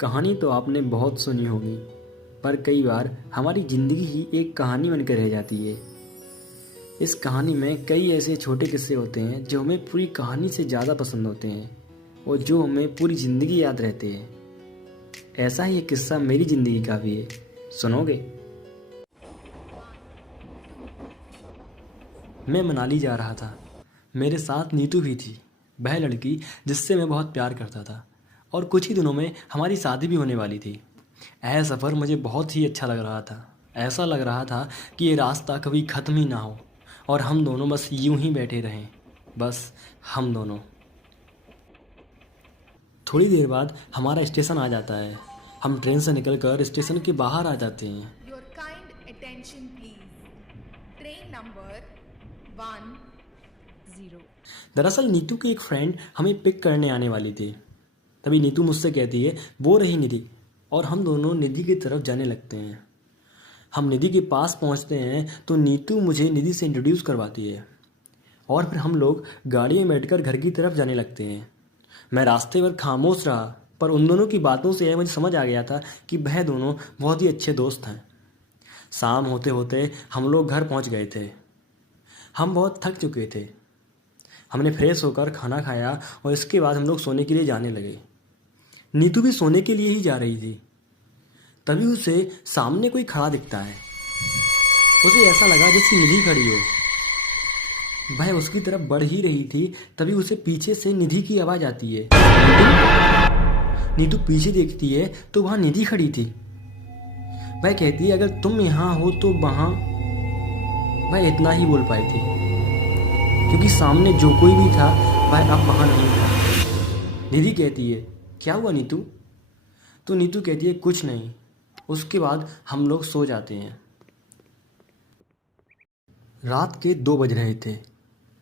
कहानी तो आपने बहुत सुनी होगी, पर कई बार हमारी ज़िंदगी ही एक कहानी बनकर रह जाती है। इस कहानी में कई ऐसे छोटे किस्से होते हैं जो हमें पूरी कहानी से ज़्यादा पसंद होते हैं और जो हमें पूरी ज़िंदगी याद रहते हैं। ऐसा ही एक किस्सा मेरी ज़िंदगी का भी है, सुनोगे? मैं मनाली जा रहा था। मेरे साथ नीतू भी थी, वह लड़की जिससे मैं बहुत प्यार करता था और कुछ ही दिनों में हमारी शादी भी होने वाली थी। यह सफ़र मुझे बहुत ही अच्छा लग रहा था। ऐसा लग रहा था कि ये रास्ता कभी ख़त्म ही ना हो और हम दोनों बस यूं ही बैठे रहें, बस हम दोनों। थोड़ी देर बाद हमारा स्टेशन आ जाता है। हम ट्रेन से निकलकर स्टेशन के बाहर आ जाते हैं। Your kind attention please. Train number 10. दरअसल नीतू की एक फ्रेंड हमें पिक करने आने वाली थी। तभी नीतू मुझसे कहती है, वो रही निधि, और हम दोनों निधि की तरफ जाने लगते हैं। हम निधि के पास पहुंचते हैं तो नीतू मुझे निधि से इंट्रोड्यूस करवाती है और फिर हम लोग गाड़ी में बैठकर घर की तरफ जाने लगते हैं। मैं रास्ते भर खामोश रहा, पर उन दोनों की बातों से मुझे समझ आ गया था कि वह दोनों बहुत ही अच्छे दोस्त हैं। शाम होते होते हम लोग घर पहुंच गए थे। हम बहुत थक चुके थे। हमने फ्रेश होकर खाना खाया और इसके बाद हम लोग सोने के लिए जाने लगे। नीतू भी सोने के लिए ही जा रही थी। तभी उसे सामने कोई खड़ा दिखता है। उसे ऐसा लगा जैसे निधि खड़ी हो। वह उसकी तरफ बढ़ ही रही थी, तभी उसे पीछे से निधि की आवाज़ आती है, नीतू। नीतू पीछे देखती है तो वहाँ निधि खड़ी थी। वह कहती है, अगर तुम यहाँ हो तो वहाँ। वह इतना ही बोल पाई थी क्योंकि सामने जो कोई भी था वह अब वहाँ नहीं था। निधि कहती है, क्या हुआ नीतू? तो नीतू कहती है, कुछ नहीं। उसके बाद हम लोग सो जाते हैं। रात के 2 बज रहे थे।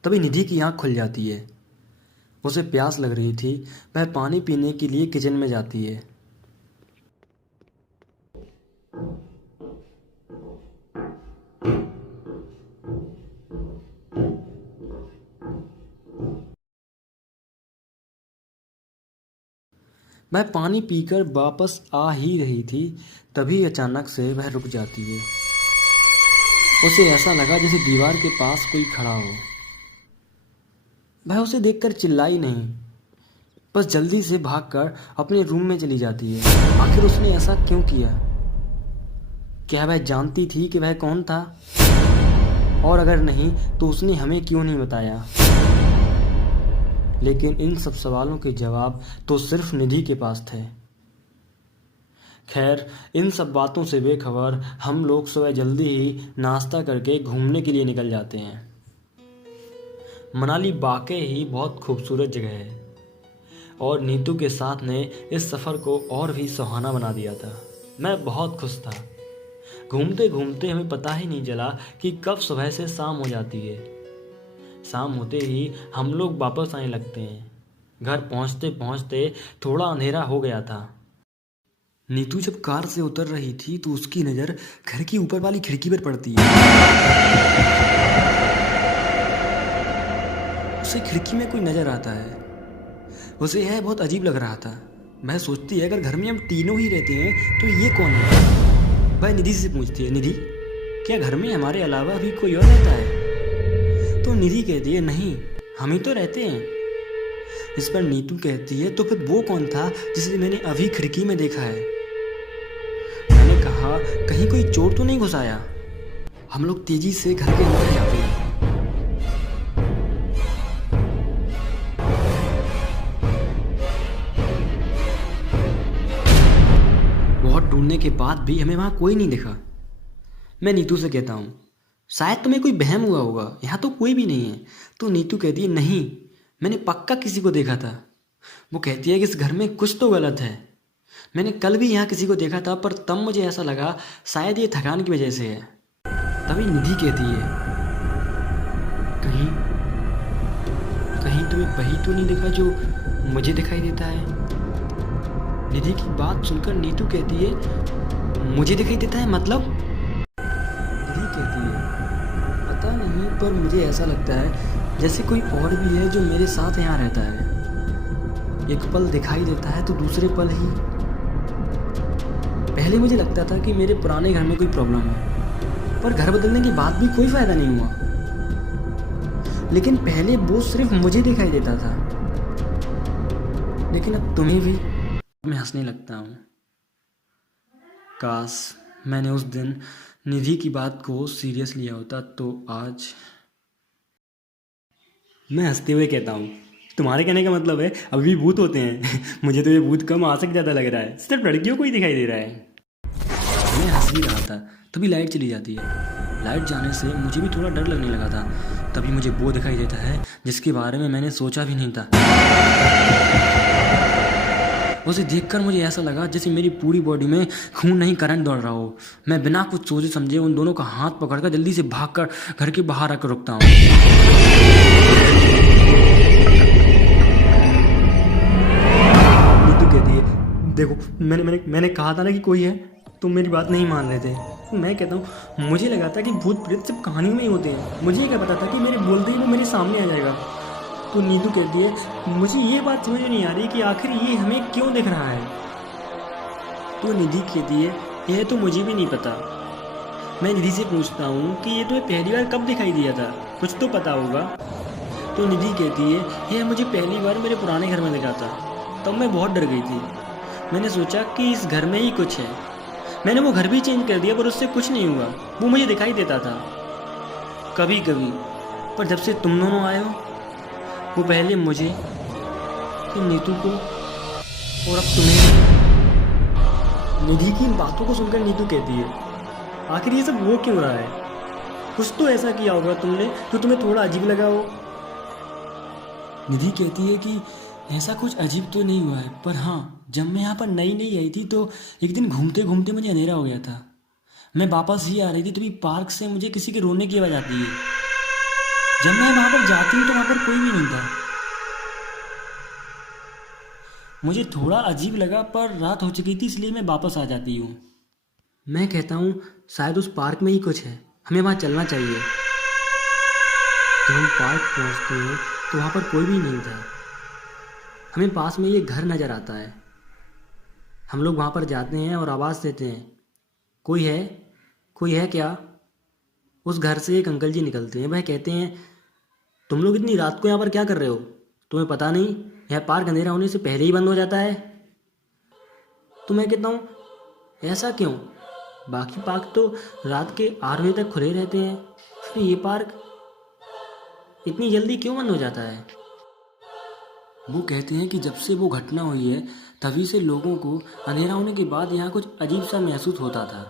तभी निधि की आँख खुल जाती है। उसे प्यास लग रही थी। वह पानी पीने के लिए किचन में जाती है। वह पानी पीकर वापस आ ही रही थी, तभी अचानक से वह रुक जाती है। उसे ऐसा लगा जैसे दीवार के पास कोई खड़ा हो। वह उसे देखकर चिल्लाई नहीं, बस जल्दी से भागकर अपने रूम में चली जाती है। आखिर उसने ऐसा क्यों किया? क्या वह जानती थी कि वह कौन था? और अगर नहीं तो उसने हमें क्यों नहीं बताया? लेकिन इन सब सवालों के जवाब तो सिर्फ निधि के पास थे। खैर, इन सब बातों से बेखबर हम लोग सुबह जल्दी ही नाश्ता करके घूमने के लिए निकल जाते हैं। मनाली वाकई ही बहुत खूबसूरत जगह है और नीतू के साथ ने इस सफ़र को और भी सुहाना बना दिया था। मैं बहुत खुश था। घूमते घूमते हमें पता ही नहीं चला कि कब सुबह से शाम हो जाती है। शाम होते ही हम लोग वापस आने लगते हैं। घर पहुंचते पहुंचते थोड़ा अंधेरा हो गया था। नीतू जब कार से उतर रही थी तो उसकी नज़र घर की ऊपर वाली खिड़की पर पड़ती है। उसे खिड़की में कोई नज़र आता है। उसे यह बहुत अजीब लग रहा था। मैं सोचती है, अगर घर में हम तीनों ही रहते हैं तो ये कौन है? वह निधि से पूछती है, निधि, क्या घर में हमारे अलावा भी कोई और रहता है? तो निधि कहती है, नहीं, हम ही तो रहते हैं। इस पर नीतू कहती है, तो फिर वो कौन था जिसे मैंने अभी खिड़की में देखा है? मैंने कहा, कहीं कोई चोर तो नहीं घुस आया? हम लोग तेजी से घर के अंदर जाते हैं। बहुत ढूंढने के बाद भी हमें वहाँ कोई नहीं दिखा। मैं नीतू से कहता हूँ, शायद तुम्हें कोई वहम हुआ होगा, यहाँ तो कोई भी नहीं है। तो नीतू कहती है, नहीं, मैंने पक्का किसी को देखा था। वो कहती है कि इस घर में कुछ तो गलत है। मैंने कल भी यहाँ किसी को देखा था, पर तब मुझे ऐसा लगा शायद ये थकान की वजह से है। तभी निधि कहती है, कहीं कहीं तुम्हें वही तो नहीं दिखा जो मुझे दिखाई देता है? निधि की बात सुनकर नीतू कहती है, मुझे दिखाई देता है मतलब? निधि कहती है, पता नहीं, पर मुझे ऐसा लगता है जैसे कोई और भी है जो मेरे साथ यहाँ रहता है। एक पल दिखाई देता है तो दूसरे पल ही पहले मुझे लगता था कि मेरे पुराने घर में कोई प्रॉब्लम है, पर घर बदलने के बाद भी कोई फ़ायदा नहीं हुआ। लेकिन पहले वो सिर्फ मुझे दिखाई देता था, लेकिन अब तुम्हें भी। मैं हंसने लगता हूँ। काश मैंने उस दिन निधि की बात को सीरियस लिया होता तो आज। मैं हंसते हुए कहता हूँ, तुम्हारे कहने का मतलब है अभी भी भूत होते हैं। मुझे तो ये भूत कम आसक ज़्यादा लग रहा है, सिर्फ लड़कियों को ही दिखाई दे रहा है। मैं हंस ही रहा था, तभी लाइट चली जाती है। लाइट जाने से मुझे भी थोड़ा डर लगने लगा था। तभी मुझे वो दिखाई देता है जिसके बारे में मैंने सोचा भी नहीं था। उसे देखकर मुझे ऐसा लगा जैसे मेरी पूरी बॉडी में खून नहीं करंट दौड़ रहा हो। मैं बिना कुछ सोचे समझे उन दोनों का हाथ पकड़कर जल्दी से भागकर घर के बाहर आकर रुकता हूँ। नीतू कहती है, देखो मैंने मैंने मैंने कहा था ना कि कोई है, तुम मेरी बात नहीं मान रहे थे। मैं कहता हूँ, मुझे लगा था कि भूत प्रेत सिर्फ कहानियों में ही होते हैं। मुझे क्या पता था कि मेरे बोलते ही वो मेरे सामने आ जाएगा। तो नीतू कहती है, मुझे ये बात समझ में नहीं आ रही कि आखिर ये हमें क्यों दिख रहा है। तो निधि कहती है, यह तो मुझे भी नहीं पता। मैं निधि से पूछता हूँ कि ये तुम्हें पहली बार कब दिखाई दिया था, कुछ तो पता होगा। तो निधि कहती है, यह मुझे पहली बार मेरे पुराने घर में दिखा था, तब मैं बहुत डर गई थी। मैंने सोचा कि इस घर में ही कुछ है। मैंने वो घर भी चेंज कर दिया पर उससे कुछ नहीं हुआ, वो मुझे दिखाई देता था कभी कभी। पर जब से तुम दोनों आए हो, वो पहले मुझे, फिर नीतू को और अब तुम्हें। निधि की इन बातों को सुनकर नीतू कहती है, आखिर ये सब वो क्यों रहा है? कुछ तो ऐसा किया होगा तुमने जो तुम्हें थोड़ा अजीब लगा हो। निधि कहती है कि ऐसा कुछ अजीब तो नहीं हुआ है, पर हाँ, जब मैं यहाँ पर नई नई आई थी तो एक दिन घूमते घूमते मुझे अंधेरा हो गया था। मैं वापस ही आ रही थी तभी पार्क से मुझे किसी के रोने की आवाज़ आती है। जब मैं वहाँ पर जाती हूँ तो वहाँ पर कोई भी नहीं था। मुझे थोड़ा अजीब लगा, पर रात हो चुकी थी इसलिए मैं वापस आ जाती हूँ। मैं कहता हूँ, शायद उस पार्क में ही कुछ है, हमें वहाँ चलना चाहिए। जब हम पार्क पहुँचते हैं तो वहाँ पर कोई भी नहीं था। हमें पास में ये घर नज़र आता है। हम लोग वहाँ पर जाते हैं और आवाज़ देते हैं, कोई है, कोई है क्या? उस घर से एक अंकल जी निकलते हैं। वह कहते हैं, तुम लोग इतनी रात को यहाँ पर क्या कर रहे हो? तुम्हें पता नहीं यह पार्क अंधेरा होने से पहले ही बंद हो जाता है? तो मैं कहता हूँ, ऐसा क्यों? बाकी पार्क तो रात के 8 बजे तक खुले रहते हैं, फिर ये पार्क इतनी जल्दी क्यों बंद हो जाता है? वो कहते हैं कि जब से वो घटना हुई है तभी से लोगों को अंधेरा होने के बाद यहाँ कुछ अजीब सा महसूस होता था,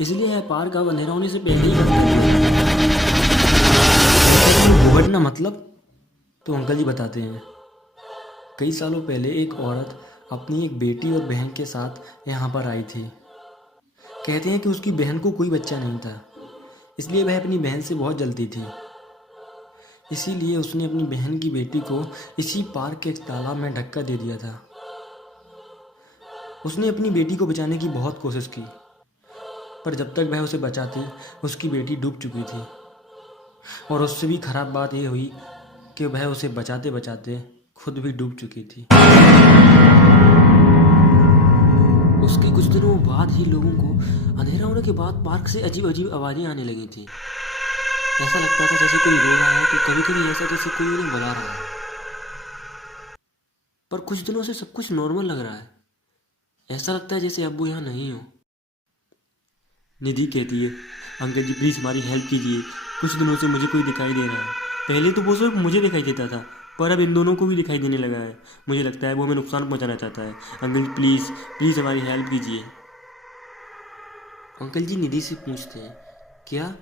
इसलिए यह पार्क अब अंधेरा होने से पहले ही बंद कर दिया। वो घटना मतलब? तो अंकल जी बताते हैं, कई सालों पहले एक औरत अपनी एक बेटी और बहन के साथ यहाँ पर आई थी। कहते हैं कि उसकी बहन को कोई बच्चा नहीं था, इसलिए वह अपनी बहन से बहुत जलती थी। इसीलिए उसने अपनी बहन की बेटी को इसी पार्क के एक तालाब में ढक्का दे दिया था। उसने अपनी बेटी को बचाने की बहुत कोशिश की, पर जब तक वह उसे बचाती उसकी बेटी डूब चुकी थी। और उससे भी खराब बात यह हुई कि वह उसे बचाते बचाते खुद भी डूब चुकी थी। उसके कुछ दिनों बाद ही लोगों को अंधेरा होने के बाद पार्क से अजीब अजीब आवाज़ें आने लगी थी। ऐसा लगता था जैसे कोई रो रहा है, तो कभी कभी ऐसा जैसे कोई उन्हें बुला रहा है। पर कुछ दिनों से सब कुछ नॉर्मल लग रहा है। ऐसा लगता है जैसे अब वो यहाँ नहीं हो। निधि कहती है, अंकल जी प्लीज़ हमारी हेल्प कीजिए, कुछ दिनों से मुझे कोई दिखाई दे रहा है। पहले तो वो सिर्फ मुझे दिखाई देता था, पर अब इन दोनों को भी दिखाई देने लगा है। मुझे लगता है वो हमें नुकसान पहुंचाना चाहता है। अंकल जी प्लीज़ प्लीज़ हमारी हेल्प कीजिए। अंकल जी निधि से पूछते हैं, क्या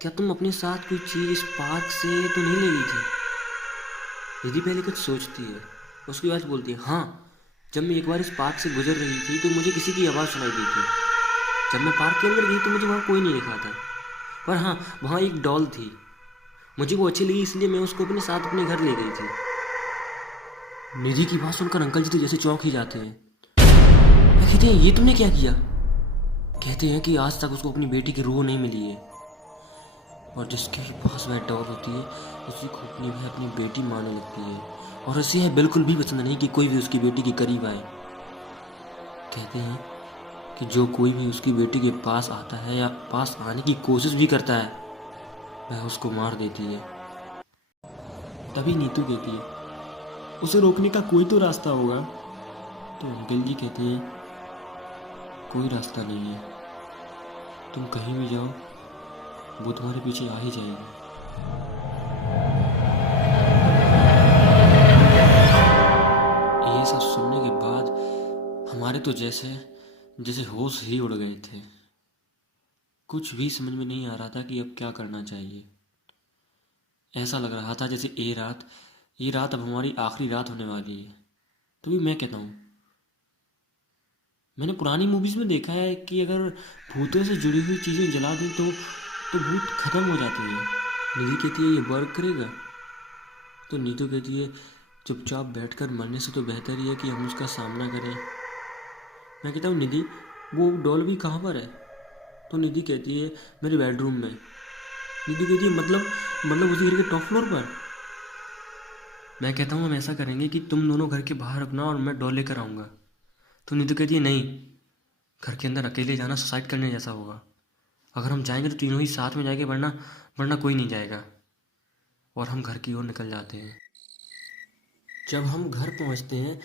क्या तुम अपने साथ कोई चीज़ इस पार्क से तो नहीं ले गई थी? निधि पहले कुछ सोचती है, उसके बाद बोलती है, हाँ, जब मैं एक बार इस पार्क से गुजर रही थी तो मुझे किसी की आवाज़ सुनाई दी थी। जब मैं पार्क के अंदर गई तो मुझे वहाँ कोई नहीं दिखा था, पर हाँ, वहाँ एक डॉल थी। मुझे वो अच्छी लगी इसलिए मैं उसको अपने साथ अपने घर ले गई थी। निधि की बात सुनकर अंकल जी तो जैसे चौंक ही जाते हैं। कहते हैं, ये तुमने क्या किया? कहते हैं कि आज तक उसको अपनी बेटी की रूह नहीं मिली है, और जिसके पास वह डॉल होती है उसी को वह अपनी बेटी मानने लगती है, और उसे यह बिल्कुल भी पसंद नहीं कि कोई भी उसकी बेटी के करीब आए। कहते हैं कि जो कोई भी उसकी बेटी के पास आता है या पास आने की कोशिश भी करता है, वह उसको मार देती है। तभी नीतू कहती है, उसे रोकने का कोई तो रास्ता होगा। तो अंकल जी कहते हैं, कोई रास्ता नहीं है, तुम कहीं भी जाओ वो तुम्हारे पीछे आ ही जाएगी। ये सब सुनने के बाद हमारे तो जैसे जैसे होश ही उड़ गए थे। कुछ भी समझ में नहीं आ रहा था कि अब क्या करना चाहिए। ऐसा लग रहा था जैसे ये रात अब हमारी आखिरी रात होने वाली है। तभी मैं कहता हूँ, मैंने पुरानी मूवीज में देखा है कि अगर भूतों से जुड़ी हुई चीज़ें जला दें तो भूत खत्म हो जाते हैं। निधि कहती है, ये वर्क करेगा? तो नीतू कहती है, चुपचाप बैठकर मरने से तो बेहतर ही है कि हम उसका सामना करें। मैं कहता हूँ, निधि वो डॉल भी कहाँ पर है? तो निधि कहती है, मेरे बेडरूम में। निधि कहती है, मतलब उसी घर के टॉप फ्लोर पर? मैं कहता हूँ, हम ऐसा करेंगे कि तुम दोनों घर के बाहर रखना और मैं डॉल लेकर आऊँगा। तो निधि कहती है, नहीं, घर के अंदर अकेले जाना सुसाइड करने जैसा होगा। अगर हम जाएंगे तो तीनों ही साथ में जाएंगे, वरना कोई नहीं जाएगा। और हम घर की ओर निकल जाते हैं। जब हम घर पहुंचते हैं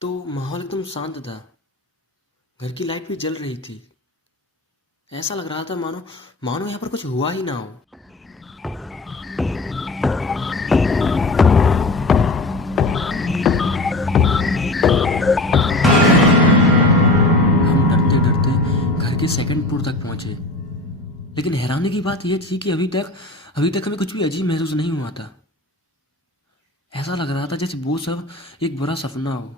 तो माहौल एकदम शांत था। घर की लाइट भी जल रही थी। ऐसा लग रहा था मानो यहाँ पर कुछ हुआ ही ना हो। हम डरते डरते घर के सेकंड फ्लोर तक पहुंचे। लेकिन हैरानी की बात यह थी कि अभी तक हमें कुछ भी अजीब महसूस नहीं हुआ था। ऐसा लग रहा था जैसे वो सब एक बुरा सपना हो।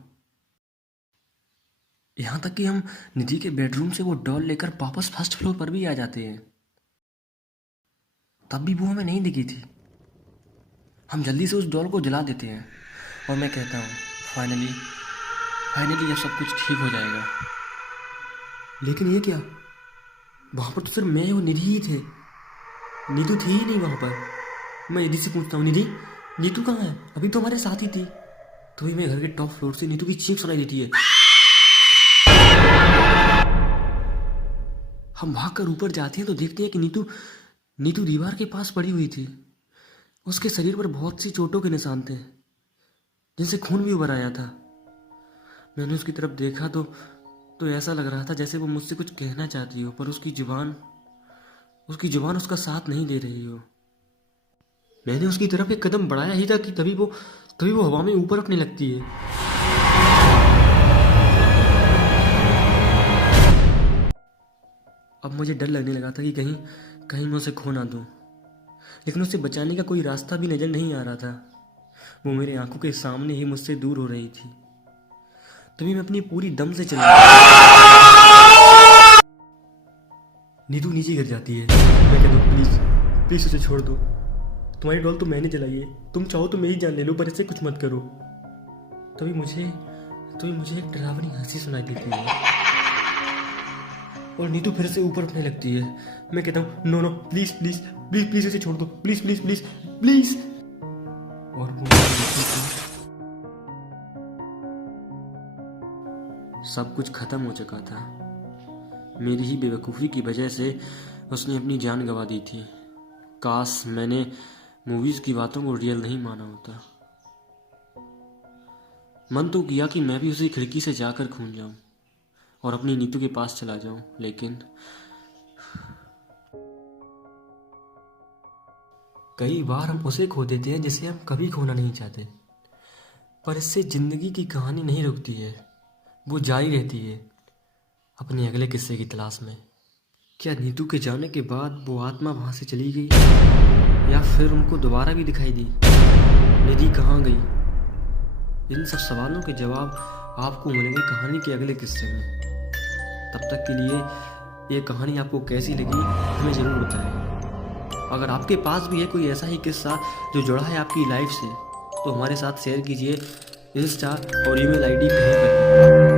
यहाँ तक कि हम निधि के बेडरूम से वो डॉल लेकर वापस फर्स्ट फ्लोर पर भी आ जाते हैं, तब भी वो हमें नहीं दिखी थी। हम जल्दी से उस डॉल को जला देते हैं और मैं कहता हूँ, फाइनली अब सब कुछ ठीक हो जाएगा। लेकिन ये क्या, वहाँ पर तो सिर्फ मैं और निधि ही थे। नीतू थी ही नहीं वहाँ पर। मैं निधि से पूछता हूँ, निधि नीतू कहाँ है? अभी तो हमारे साथ ही थी। तो मैं घर के टॉप फ्लोर से नीतू की चीख सुनाई देती है। हम भागकर ऊपर जाते हैं तो देखते हैं कि नीतू दीवार के पास पड़ी हुई थी। उसके शरीर पर बहुत सी चोटों के निशान थे, जिनसे खून भी उभर आया था। मैंने उसकी तरफ देखा तो ऐसा लग रहा था जैसे वो मुझसे कुछ कहना चाहती हो, पर उसकी जुबान उसका साथ नहीं दे रही हो। मैंने उसकी तरफ एक कदम बढ़ाया ही था कि तभी वो हवा में ऊपर उठने लगती है। अब मुझे डर लगने लगा था कि कहीं मैं उसे खो ना दूं। लेकिन उसे बचाने का कोई रास्ता भी नजर नहीं आ रहा था। वो मेरे आंखों के सामने ही मुझसे दूर हो रही थी। तभी मैं अपनी पूरी दम से चला। नीतू नीचे गिर जाती है। मैं कहता हूँ, प्लीज उसे छोड़ दो। तुम्हारी डॉल तो मैंने जलाई है, तुम चाहो तो मेरी जान ले लो, पर इससे कुछ मत करो। तभी मुझे एक डरावनी हंसी सुनाई देती है और नीतू फिर से ऊपर उठने लगती है। मैं कहता हूँ, नो प्लीज इसे छोड़ दो, प्लीज। और वो सब कुछ खत्म हो चुका था। मेरी ही बेवकूफ़ी की वजह से उसने अपनी जान गंवा दी थी। काश मैंने मूवीज़ की बातों को रियल नहीं माना होता। मन तो किया कि मैं भी उसी खिड़की से जाकर खून जाऊं और अपनी नीतू के पास चला जाऊं, लेकिन कई बार हम उसे खो देते हैं जिसे हम कभी खोना नहीं चाहते। पर इससे जिंदगी की कहानी नहीं रुकती है, वो जारी रहती है अपने अगले किस्से की तलाश में। क्या नीतू के जाने के बाद वो आत्मा वहाँ से चली गई, या फिर उनको दोबारा भी दिखाई दी? निधि कहाँ गई? इन सब सवालों के जवाब आपको मिलेंगे कहानी के अगले किस्से में। तब तक के लिए ये कहानी आपको कैसी लगी हमें ज़रूर बताएं। अगर आपके पास भी है कोई ऐसा ही किस्सा जो जुड़ा है आपकी लाइफ से, तो हमारे साथ शेयर कीजिए इंस्टा और ईमेल आईडी कहीं पर।